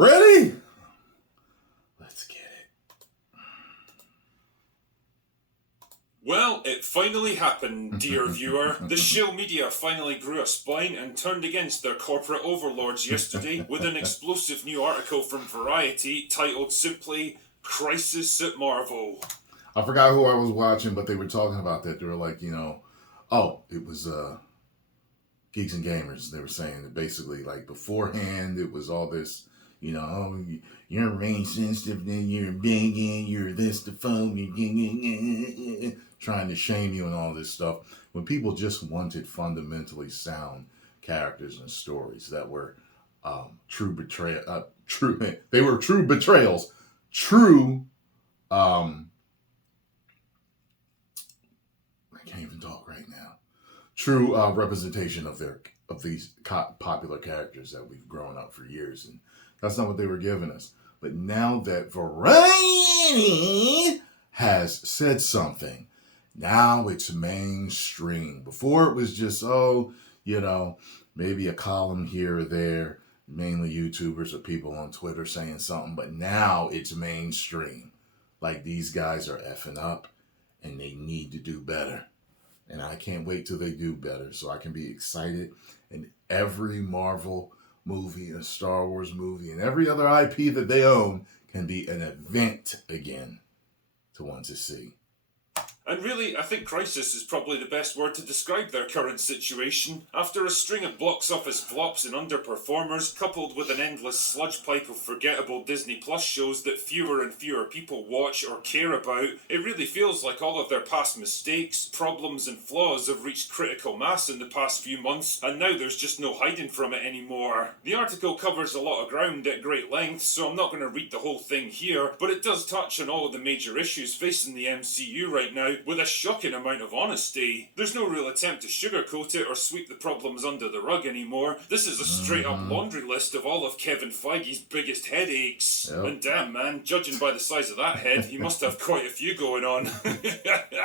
Ready? Let's get it. Well, it finally happened, dear viewer. The shill media finally grew a spine and turned against their corporate overlords yesterday with an explosive new article from Variety titled simply, Crisis at Marvel. I forgot who I was watching, but they were talking about that. They were like, it was Geeks and Gamers. They were saying that basically, like, beforehand, it was all this, you're racist, then you're bigot, you're this, the phone, you're trying to shame you and all this stuff. When people just wanted fundamentally sound characters and stories that were true betrayal, they were true betrayals, true, I can't even talk right now. True representation of these popular characters that we've grown up for years, and that's not what they were giving us. But now that Variety has said something, now it's mainstream. Before it was just maybe a column here or there, mainly YouTubers or people on Twitter saying something. But now it's mainstream. Like, these guys are effing up, and they need to do better. And I can't wait till they do better so I can be excited. And every Marvel movie, a Star Wars movie, and every other IP that they own can be an event again to want to see. And really, I think crisis is probably the best word to describe their current situation. After a string of box office flops and underperformers, coupled with an endless sludge pipe of forgettable Disney Plus shows that fewer and fewer people watch or care about, it really feels like all of their past mistakes, problems and flaws have reached critical mass in the past few months, and now there's just no hiding from it anymore. The article covers a lot of ground at great length, so I'm not going to read the whole thing here, but it does touch on all of the major issues facing the MCU right now, with a shocking amount of honesty. There's no real attempt to sugarcoat it or sweep the problems under the rug anymore. This is a straight up laundry list of all of Kevin Feige's biggest headaches. Yep. And damn man, judging by the size of that head, he must have quite a few going on.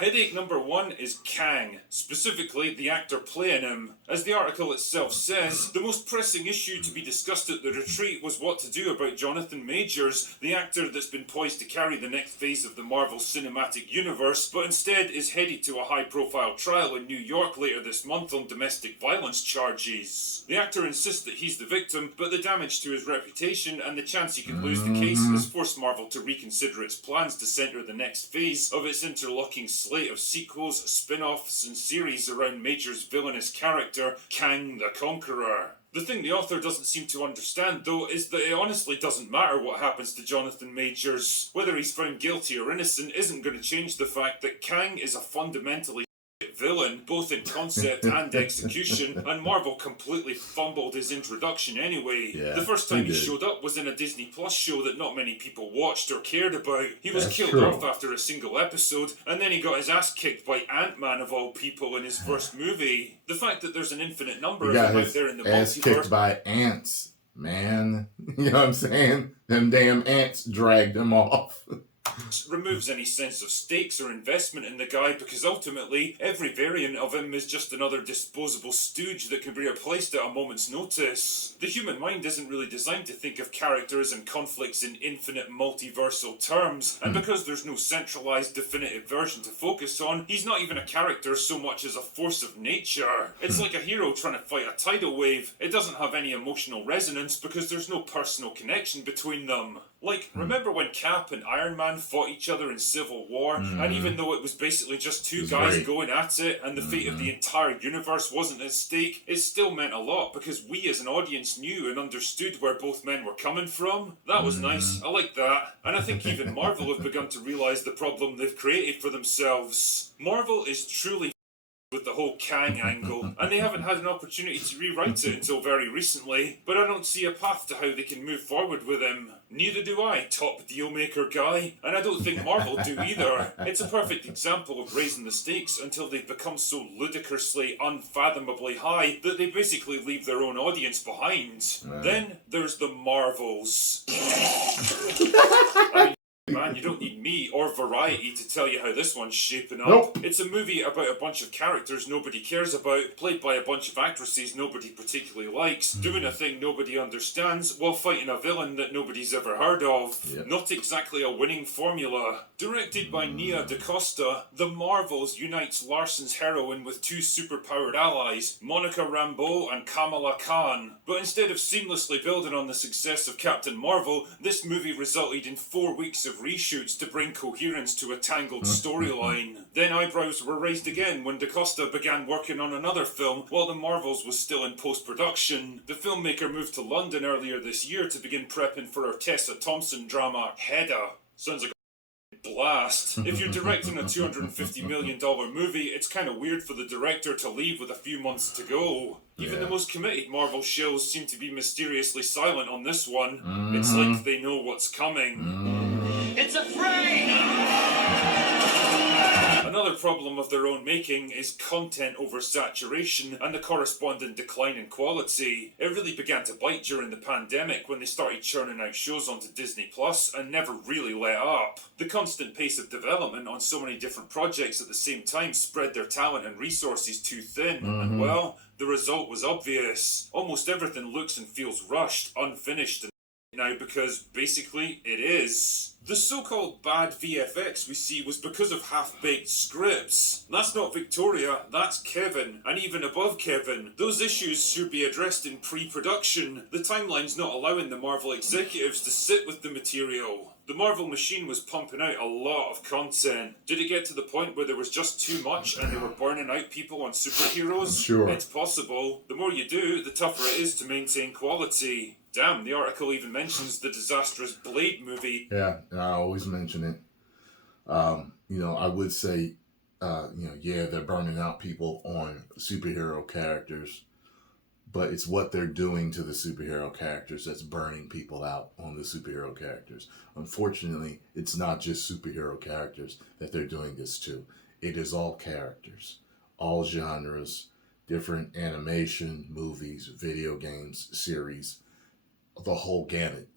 Headache number one is Kang, specifically the actor playing him. As the article itself says, the most pressing issue to be discussed at the retreat was what to do about Jonathan Majors, the actor that's been poised to carry the next phase of the Marvel Cinematic Universe, but instead is headed to a high-profile trial in New York later this month on domestic violence charges. The actor insists that he's the victim, but the damage to his reputation and the chance he could lose the case has forced Marvel to reconsider its plans to centre the next phase of its interlocking slate of sequels, spin-offs and series around Major's villainous character, Kang the Conqueror. The thing the author doesn't seem to understand, though, is that it honestly doesn't matter what happens to Jonathan Majors. Whether he's found guilty or innocent isn't going to change the fact that Kang is a fundamentally villain, both in concept and execution, and Marvel completely fumbled his introduction anyway. Yeah, the first time he showed up was in a Disney Plus show that not many people watched or cared about. He was killed off after a single episode, and then he got his ass kicked by Ant-Man of all people in his first movie. The fact that there's an infinite number of them out there in the multiverse... He got kicked by ants, man. You know what I'm saying? Them damn ants dragged him off. Removes any sense of stakes or investment in the guy, because ultimately every variant of him is just another disposable stooge that can be replaced at a moment's notice. The human mind isn't really designed to think of characters and conflicts in infinite multiversal terms, and because there's no centralized definitive version to focus on, he's not even a character so much as a force of nature. It's like a hero trying to fight a tidal wave. It doesn't have any emotional resonance because there's no personal connection between them. Like, remember when Cap and Iron Man fought each other in Civil War, and even though it was basically just two guys going at it, and the fate of the entire universe wasn't at stake, it still meant a lot, because we as an audience knew and understood where both men were coming from. That was nice, I like that. And I think even Marvel have begun to realise the problem they've created for themselves. Marvel is truly with the whole Kang angle, and they haven't had an opportunity to rewrite it until very recently, but I don't see a path to how they can move forward with him. Neither do I, top deal-maker guy, and I don't think Marvel do either. It's a perfect example of raising the stakes until they've become so ludicrously, unfathomably high that they basically leave their own audience behind. Then there's the Marvels. Man, you don't need me or Variety to tell you how this one's shaping up. Nope. It's a movie about a bunch of characters nobody cares about, played by a bunch of actresses nobody particularly likes, doing a thing nobody understands, while fighting a villain that nobody's ever heard of. Yep. Not exactly a winning formula. Directed by Nia DaCosta, The Marvels unites Larson's heroine with two superpowered allies, Monica Rambeau and Kamala Khan. But instead of seamlessly building on the success of Captain Marvel, this movie resulted in 4 weeks of reshoots to bring coherence to a tangled storyline. Then eyebrows were raised again when DaCosta began working on another film while The Marvels was still in post-production. The filmmaker moved to London earlier this year to begin prepping for her Tessa Thompson drama, Hedda. Sounds like a blast. If you're directing a $250 million movie, it's kind of weird for the director to leave with a few months to go. Even the most committed Marvel shills seem to be mysteriously silent on this one. It's like they know what's coming. It's afraid! Another problem of their own making is content oversaturation and the corresponding decline in quality. It really began to bite during the pandemic when they started churning out shows onto Disney Plus and never really let up. The constant pace of development on so many different projects at the same time spread their talent and resources too thin, and well, the result was obvious. Almost everything looks and feels rushed, unfinished, and now because basically it is. The so-called bad VFX we see was because of half-baked scripts. That's not Victoria, that's Kevin, and even above Kevin. Those issues should be addressed in pre-production. The timeline's not allowing the Marvel executives to sit with the material. The Marvel machine was pumping out a lot of content. Did it get to the point where there was just too much and they were burning out people on superheroes? Sure. It's possible. The more you do, the tougher it is to maintain quality. Damn, the article even mentions the disastrous Blade movie. Yeah, I always mention it. I would say, they're burning out people on superhero characters, but it's what they're doing to the superhero characters that's burning people out on the superhero characters. Unfortunately, it's not just superhero characters that they're doing this to. It is all characters, all genres, different animation, movies, video games, series, the whole gamut.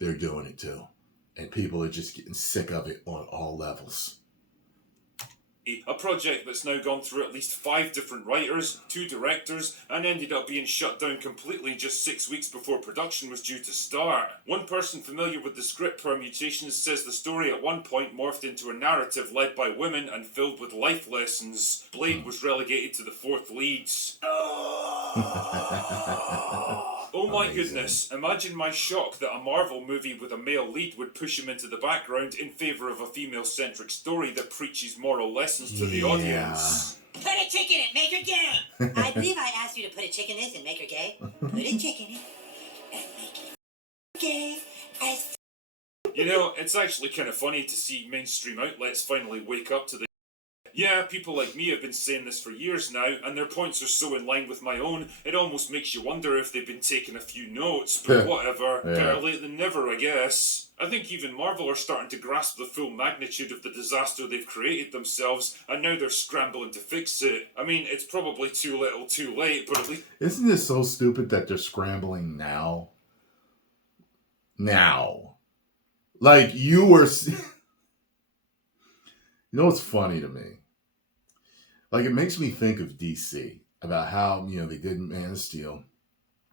They're doing it too. And people are just getting sick of it on all levels. A project that's now gone through at least 5 different writers, 2 directors, and ended up being shut down completely just 6 weeks before production was due to start. One person familiar with the script permutations says the story at one point morphed into a narrative led by women and filled with life lessons. Blade was relegated to the 4th lead. Oh my goodness, imagine my shock that a Marvel movie with a male lead would push him into the background in favour of a female-centric story that preaches moral lessons to the audience. Put a chick in it, make her gay! I believe I asked you to put a chick in this and make her gay. Put a chick in it and make her gay as... You know, it's actually kind of funny to see mainstream outlets finally wake up to the... Yeah, people like me have been saying this for years now, and their points are so in line with my own, it almost makes you wonder if they've been taking a few notes, but whatever. Better late than never, I guess. I think even Marvel are starting to grasp the full magnitude of the disaster they've created themselves, and now they're scrambling to fix it. I mean, it's probably too little too late, but at least... Isn't it so stupid that they're scrambling now? Now. Like, you were... You know what's funny to me? Like, it makes me think of DC, about how, they did Man of Steel,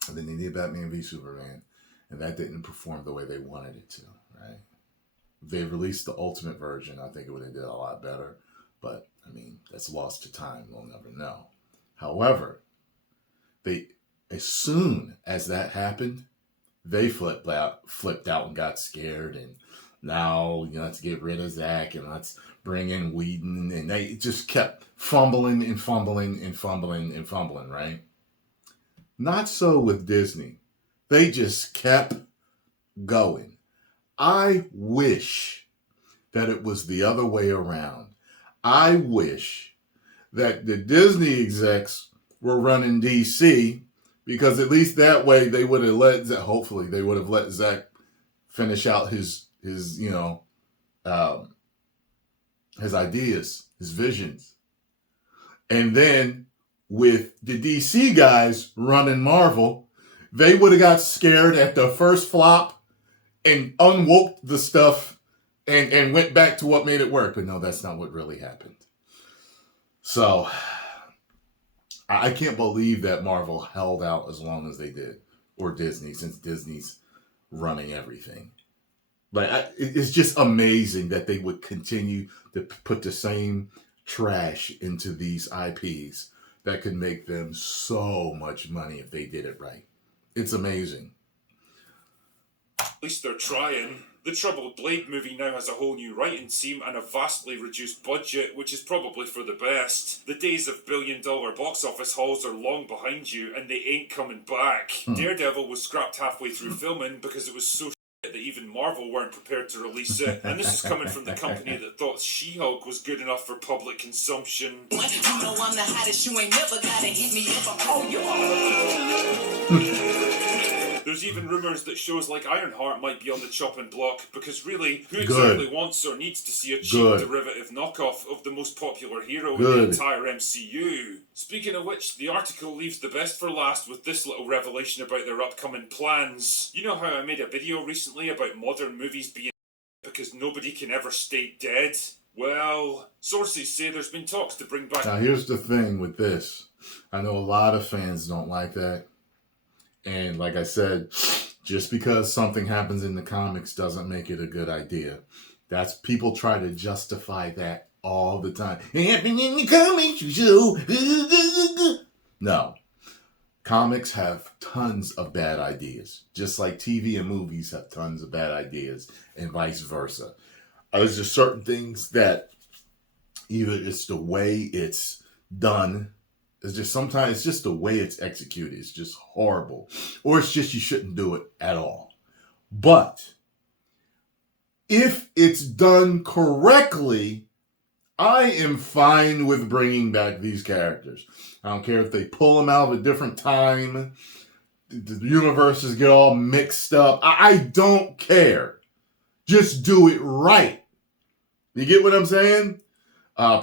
and then they did Batman v Superman, and that didn't perform the way they wanted it to, right? If they released the ultimate version, I think it would have did a lot better, but, that's lost to time, we'll never know. However, as soon as that happened, they flipped out and got scared, and now, let's get rid of Zach, and let's bring in Whedon, and they just kept fumbling, right? Not so with Disney. They just kept going. I wish that it was the other way around. I wish that the Disney execs were running DC, because at least that way they would have let Zach finish out his ideas, his visions. And then with the DC guys running Marvel, they would have got scared at the first flop and unwoke the stuff and went back to what made it work. But no, that's not what really happened. So I can't believe that Marvel held out as long as they did, or Disney, since Disney's running everything. Like, it's just amazing that they would continue to put the same trash into these IPs that could make them so much money if they did it right. It's amazing. At least they're trying. The Troubled Blade movie now has a whole new writing team and a vastly reduced budget, which is probably for the best. The days of billion-dollar box office hauls are long behind you, and they ain't coming back. Daredevil was scrapped halfway through filming because it was so that even Marvel weren't prepared to release it, and this is coming from the company that thought She-Hulk was good enough for public consumption. You know I'm the hottest, you ain't never gotta hit me if There's even rumours that shows like Ironheart might be on the chopping block, because really, who exactly wants or needs to see a cheap derivative knockoff of the most popular hero in the entire MCU? Speaking of which, the article leaves the best for last with this little revelation about their upcoming plans. You know how I made a video recently about modern movies being because nobody can ever stay dead? Well, sources say there's been talks to bring back... Now here's the thing with this. I know a lot of fans don't like that. And like I said, just because something happens in the comics doesn't make it a good idea. That's people try to justify that all the time. It happened in the comics, so. No. Comics have tons of bad ideas. Just like TV and movies have tons of bad ideas and vice versa. There's just certain things that either it's the way it's done. It's just sometimes it's just the way it's executed. It's just horrible. Or it's just you shouldn't do it at all. But if it's done correctly, I am fine with bringing back these characters. I don't care if they pull them out of a different time. The universes get all mixed up. I don't care. Just do it right. You get what I'm saying?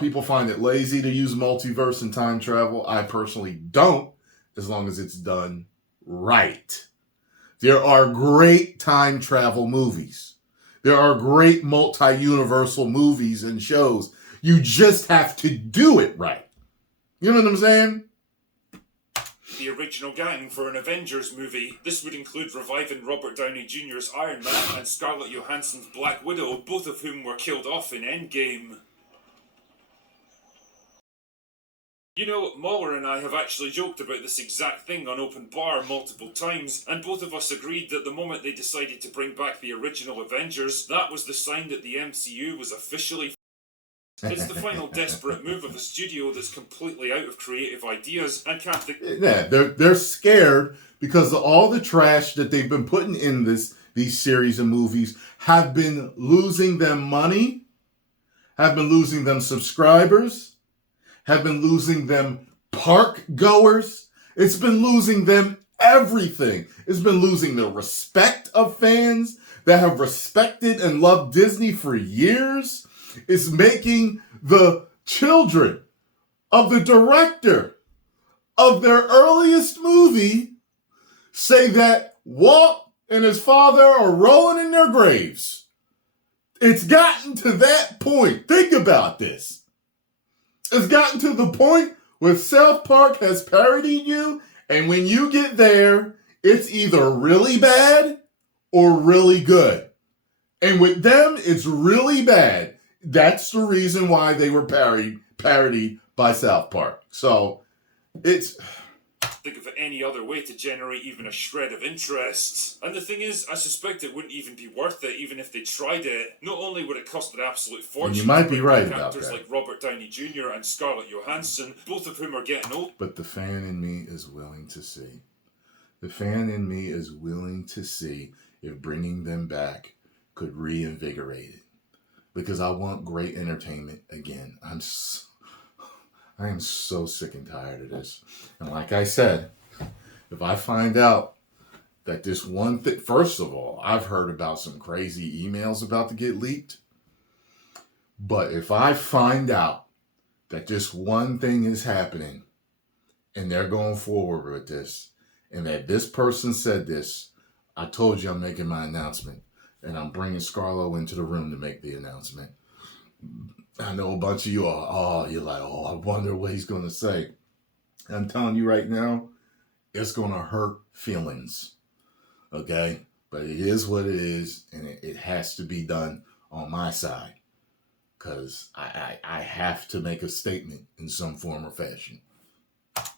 People find it lazy to use multiverse and time travel. I personally don't, as long as it's done right. There are great time travel movies. There are great multi-universal movies and shows. You just have to do it right. You know what I'm saying? The original gang for an Avengers movie. This would include reviving Robert Downey Jr.'s Iron Man and Scarlett Johansson's Black Widow, both of whom were killed off in Endgame. You know, Mahler and I have actually joked about this exact thing on Open Bar multiple times, and both of us agreed that the moment they decided to bring back the original Avengers, that was the sign that the MCU was officially It's the final desperate move of a studio that's completely out of creative ideas and can't think... Yeah, they're scared because of all the trash that they've been putting in these series of movies have been losing them money, have been losing them subscribers, have been losing them park goers. It's been losing them everything. It's been losing the respect of fans that have respected and loved Disney for years. It's making the children of the director of their earliest movie say that Walt and his father are rolling in their graves. It's gotten to that point. Think about this. It's gotten to the point where South Park has parodied you, and when you get there, it's either really bad or really good. And with them, it's really bad. That's the reason why they were parodied by South Park. So, it's... think of any other way to generate even a shred of interest. And the thing is, I suspect it wouldn't even be worth it, even if they tried it. Not only would it cost an absolute fortune, and you might be right about actors that, like Robert Downey Jr. and Scarlett Johansson, both of whom are getting old. But the fan in me is willing to see. The fan in me is willing to see if bringing them back could reinvigorate it. Because I want great entertainment again. I am so sick and tired of this. And like I said, if I find out that this one thing... First of all, I've heard about some crazy emails about to get leaked. But if I find out that this one thing is happening and they're going forward with this and that this person said this, I told you I'm making my announcement. and I'm bringing Scarlo into the room to make the announcement. I know a bunch of you are, you're like, I wonder what he's going to say. I'm telling you right now, it's going to hurt feelings, okay? But it is what it is, and it has to be done on my side, because I have to make a statement in some form or fashion.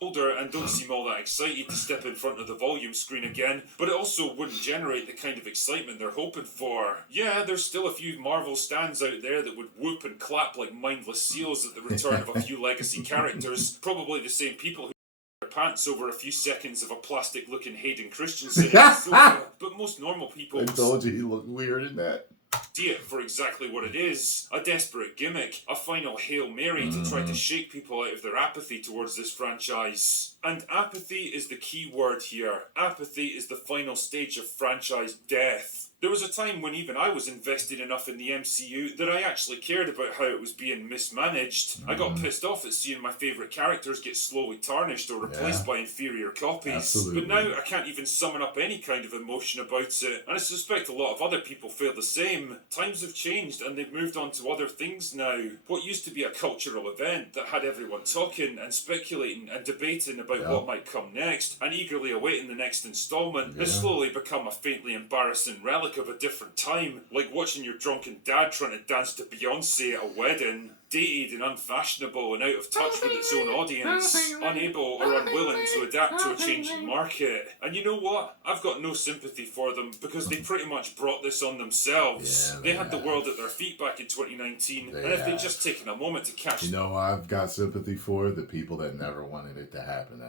Older and don't seem all that excited to step in front of the volume screen again, but it also wouldn't generate the kind of excitement they're hoping for. Yeah, there's still a few Marvel stands out there that would whoop and clap like mindless seals at the return of a few legacy characters, probably the same people who their pants over a few seconds of a plastic-looking Hayden Christensen in the sofa, but most normal people... I told you he looked weird in that. See it for exactly what it is, a desperate gimmick, a final Hail Mary to try to shake people out of their apathy towards this franchise. And apathy is the key word here. Apathy is the final stage of franchise death. There was a time when even I was invested enough in the MCU that I actually cared about how it was being mismanaged. I got pissed off at seeing my favourite characters get slowly tarnished or replaced by inferior copies. Absolutely. But now I can't even summon up any kind of emotion about it, and I suspect a lot of other people feel the same. Times have changed and they've moved on to other things now. What used to be a cultural event that had everyone talking and speculating and debating about what might come next and eagerly awaiting the next instalment has slowly become a faintly embarrassing relic of a different time, like watching your drunken dad trying to dance to Beyonce at a wedding. Dated and unfashionable and out of touch with its own audience, unable or unwilling to adapt to a changing market. And you know what? I've got no sympathy for them because they pretty much brought this on themselves. Yeah, they had the world at their feet back in 2019, and if they'd just taken a moment to catch... You know, I've got sympathy for the people that never wanted it to happen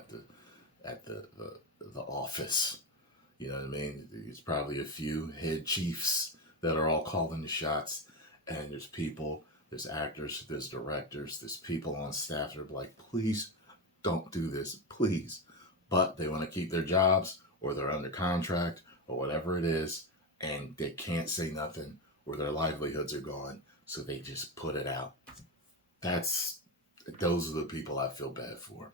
at the office. You know what I mean? There's probably a few head chiefs that are all calling the shots, and there's people, there's actors, there's directors, there's people on staff that are like, please don't do this, please. But they want to keep their jobs, or they're under contract, or whatever it is, and they can't say nothing, or their livelihoods are gone, so they just put it out. Those are the people I feel bad for.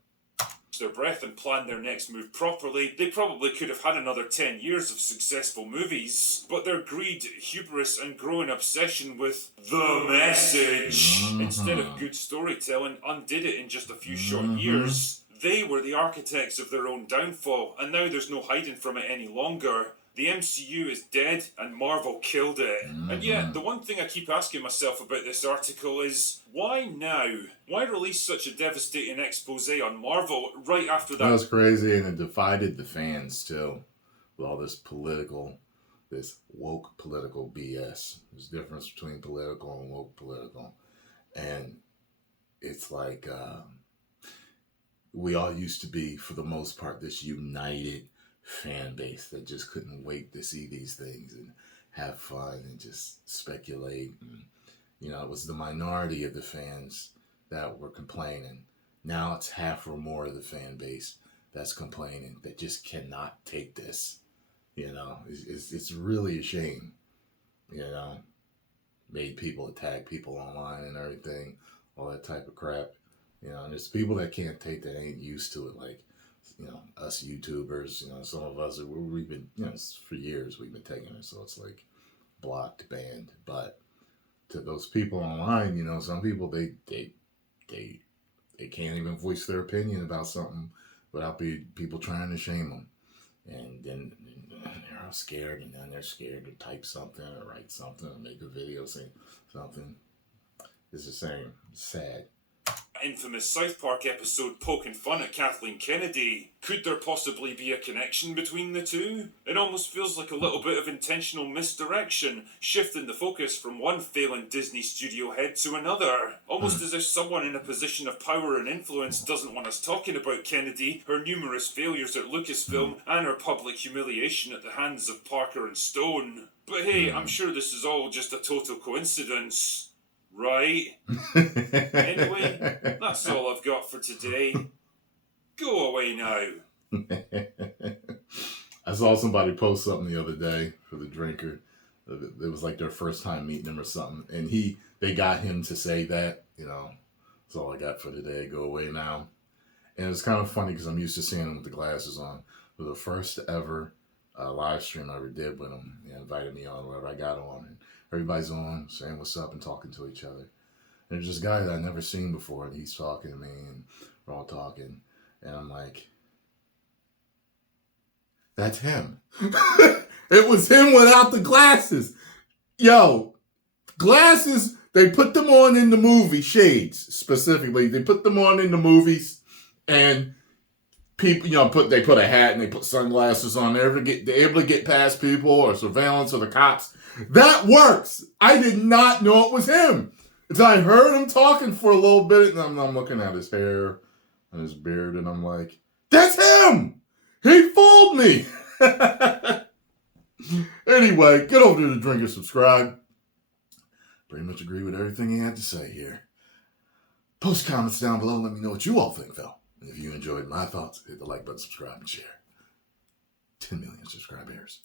Their breath and plan their next move properly, they probably could have had another 10 years of successful movies. But their greed, hubris, and growing obsession with the message, instead of good storytelling, undid it in just a few short years. They were the architects of their own downfall, and now there's no hiding from it any longer. The MCU is dead, and Marvel killed it. And yet, the one thing I keep asking myself about this article is, why now? Why release such a devastating expose on Marvel right after that? That was crazy, and it divided the fans, too. With all this woke political BS. There's a difference between political and woke political. And it's like, we all used to be, for the most part, this united fan base that just couldn't wait to see these things and have fun and just speculate. And, it was the minority of the fans that were complaining. Now it's half or more of the fan base that's complaining, that just cannot take this. It's really a shame. Made people attack people online and everything, all that type of crap. And there's people that can't take that, ain't used to it, like us YouTubers, some of us, we've been, for years we've been taking it, so it's like blocked, banned. But to those people online, some people, they can't even voice their opinion about something without people trying to shame them. And then they're all scared, and then they're scared to type something or write something or make a video saying something. It's the same. It's sad. Infamous South Park episode poking fun at Kathleen Kennedy. Could there possibly be a connection between the two? It almost feels like a little bit of intentional misdirection, shifting the focus from one failing Disney studio head to another. Almost as if someone in a position of power and influence doesn't want us talking about Kennedy, her numerous failures at Lucasfilm, and her public humiliation at the hands of Parker and Stone. But hey, I'm sure this is all just a total coincidence. Right? Anyway, that's all I've got for today. Go away now. I saw somebody post something the other day for the drinker. It was like their first time meeting him or something. And they got him to say that, that's all I got for today. Go away now. And it was kind of funny because I'm used to seeing him with the glasses on. For the first ever live stream I ever did with him. He invited me on, wherever I got on. And everybody's on, saying what's up and talking to each other. And there's this guy that I'd never seen before, and he's talking to me, and we're all talking. And I'm like, that's him. It was him without the glasses. Yo, glasses, they put them on in the movie, shades specifically. They put them on in the movies, and people, they put a hat and they put sunglasses on there they're able to get past people or surveillance or the cops. That works. I did not know it was him. Until I heard him talking for a little bit, and I'm looking at his hair and his beard, and I'm like, that's him! He fooled me! Anyway, get over to the Drinker, subscribe. Pretty much agree with everything he had to say here. Post comments down below. Let me know what you all think, though. And if you enjoyed my thoughts, hit the like button, subscribe, and share. 10 million subscribers.